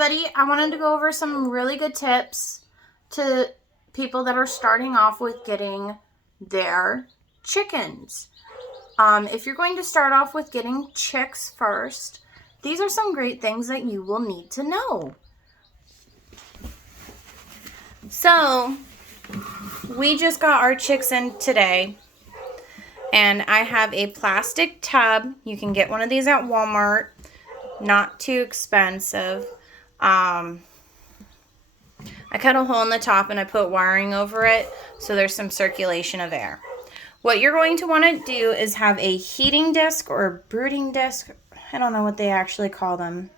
everybody. I wanted to go over some really good tips to people that are starting off with getting their chickens. If you're going to start off with getting chicks first, these are some great things that you will need to know. So, we just got our chicks in today, and I have a plastic tub. You can get one of these at Walmart. Not too expensive. I cut a hole in the top and I put wiring over it so there's some circulation of air. What you're going to want to do is have a heating disc or a brooding disc. I don't know what they actually call them.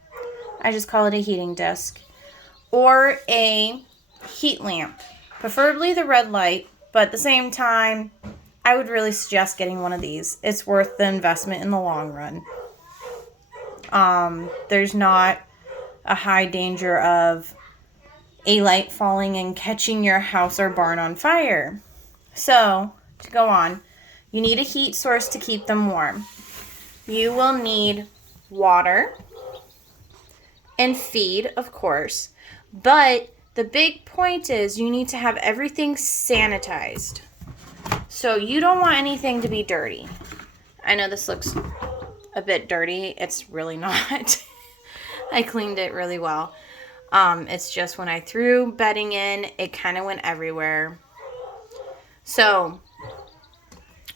I just call it a heating disc. Or a heat lamp. Preferably the red light, but at the same time, I would really suggest getting one of these. It's worth the investment in the long run. There's not a high danger of a light falling and catching your house or barn on fire. So, to go on, you need a heat source to keep them warm. You will need water and feed, of course, but the big point is you need to have everything sanitized. So you don't want anything to be dirty. I know this looks a bit dirty. It's really not. I cleaned it really well. It's just when I threw bedding in, it kind of went everywhere. So,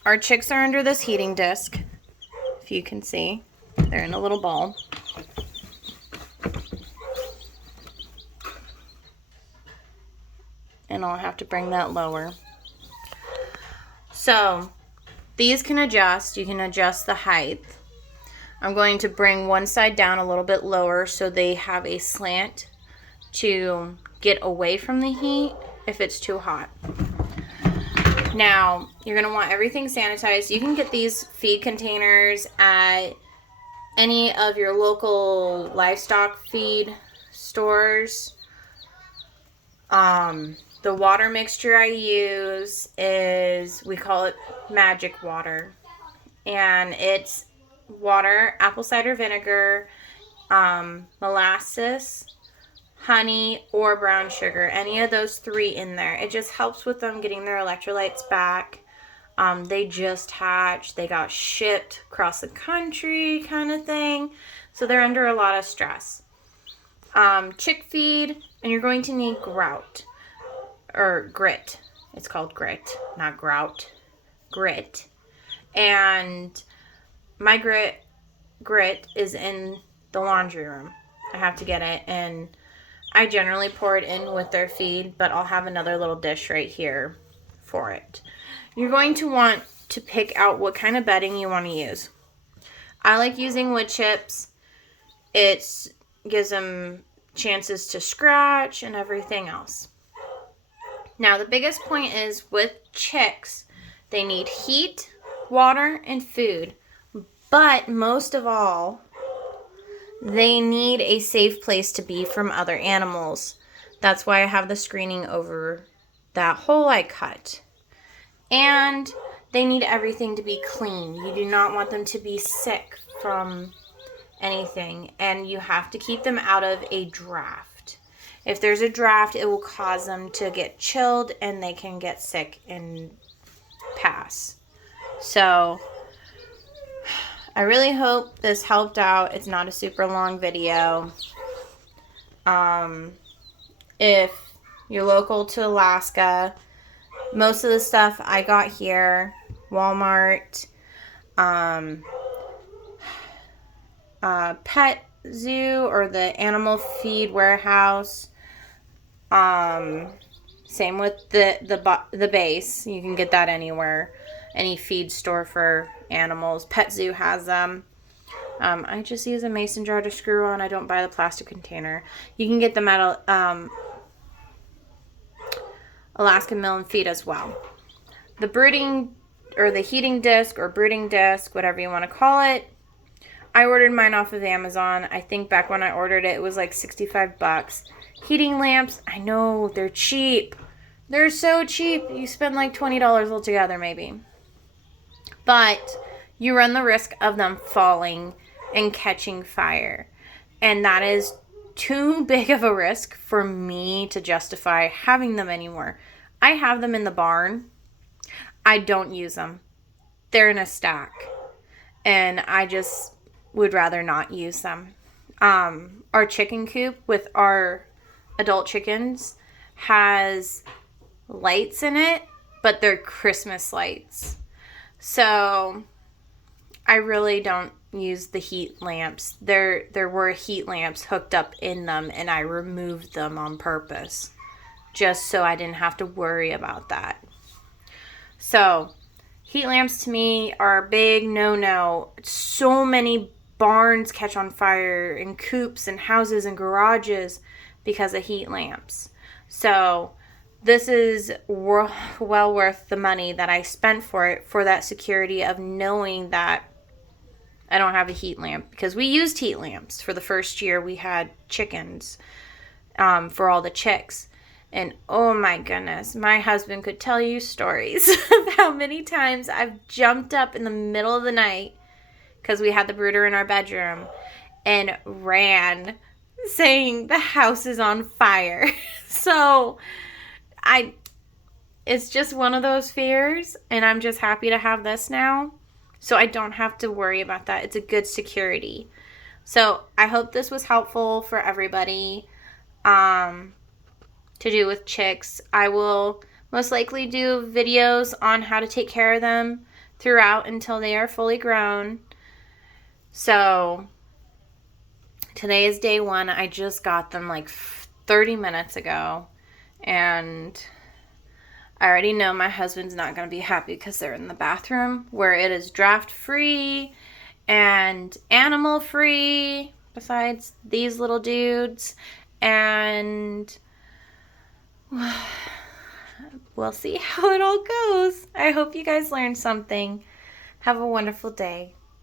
our chicks are under this heating disc. If you can see, they're in a little ball. And I'll have to bring that lower. So, these can adjust. You can adjust the height. I'm going to bring one side down a little bit lower so they have a slant to get away from the heat if it's too hot. Now, you're going to want everything sanitized. You can get these feed containers at any of your local livestock feed stores. The water mixture I use is, we call it magic water. And it's water, apple cider vinegar, molasses, honey, or brown sugar. Any of those three in there. It just helps with them getting their electrolytes back. They just hatched. They got shipped across the country kind of thing. So they're under a lot of stress. Chick feed, and you're going to need grout. Or grit. It's called grit, not grout. Grit. And my grit is in the laundry room. I have to get it, and I generally pour it in with their feed, but I'll have another little dish right here for it. You're going to want to pick out what kind of bedding you want to use. I like using wood chips. It gives them chances to scratch and everything else. Now, the biggest point is with chicks, they need heat, water, and food. But most of all, they need a safe place to be from other animals. That's why I have the screening over that hole I cut. And they need everything to be clean. You do not want them to be sick from anything. And you have to keep them out of a draft. If there's a draft, it will cause them to get chilled and they can get sick and pass. So, I really hope this helped out. It's not a super long video. If you're local to Alaska, most of the stuff I got here, Walmart, Pet Zoo or the animal feed warehouse. Same with the base. You can get that anywhere. Any feed store for animals. Pet Zoo has them. I just use a mason jar to screw on. I don't buy the plastic container. You can get them at Alaska Mill and Feed as well. The brooding or the heating disc or brooding disc, whatever you want to call it, I ordered mine off of Amazon. I think back when I ordered it, it was like $65. Heating lamps, I know, they're cheap. They're so cheap. You spend like $20 altogether maybe. But you run the risk of them falling and catching fire. And that is too big of a risk for me to justify having them anymore. I have them in the barn. I don't use them. They're in a stack. And I just would rather not use them. Our chicken coop with our adult chickens has lights in it, but they're Christmas lights. So I really don't use the heat lamps. There were heat lamps hooked up in them, and I removed them on purpose just so I didn't have to worry about that. So heat lamps to me are a big no-no. So many barns catch on fire, and coops and houses and garages because of heat lamps. So this is well worth the money that I spent for it, for that security of knowing that I don't have a heat lamp, because we used heat lamps for the first year we had chickens, for all the chicks. And oh my goodness, my husband could tell you stories of how many times I've jumped up in the middle of the night, because we had the brooder in our bedroom, and ran saying the house is on fire. So it's just one of those fears, and I'm just happy to have this now, so I don't have to worry about that. It's a good security. So I hope this was helpful for everybody to do with chicks. I will most likely do videos on how to take care of them throughout until they are fully grown. So today is day 1. I just got them like 30 minutes ago, and I already know my husband's not going to be happy because they're in the bathroom where it is draft free and animal free, besides these little dudes. And we'll see how it all goes. I hope you guys learned something. Have a wonderful day.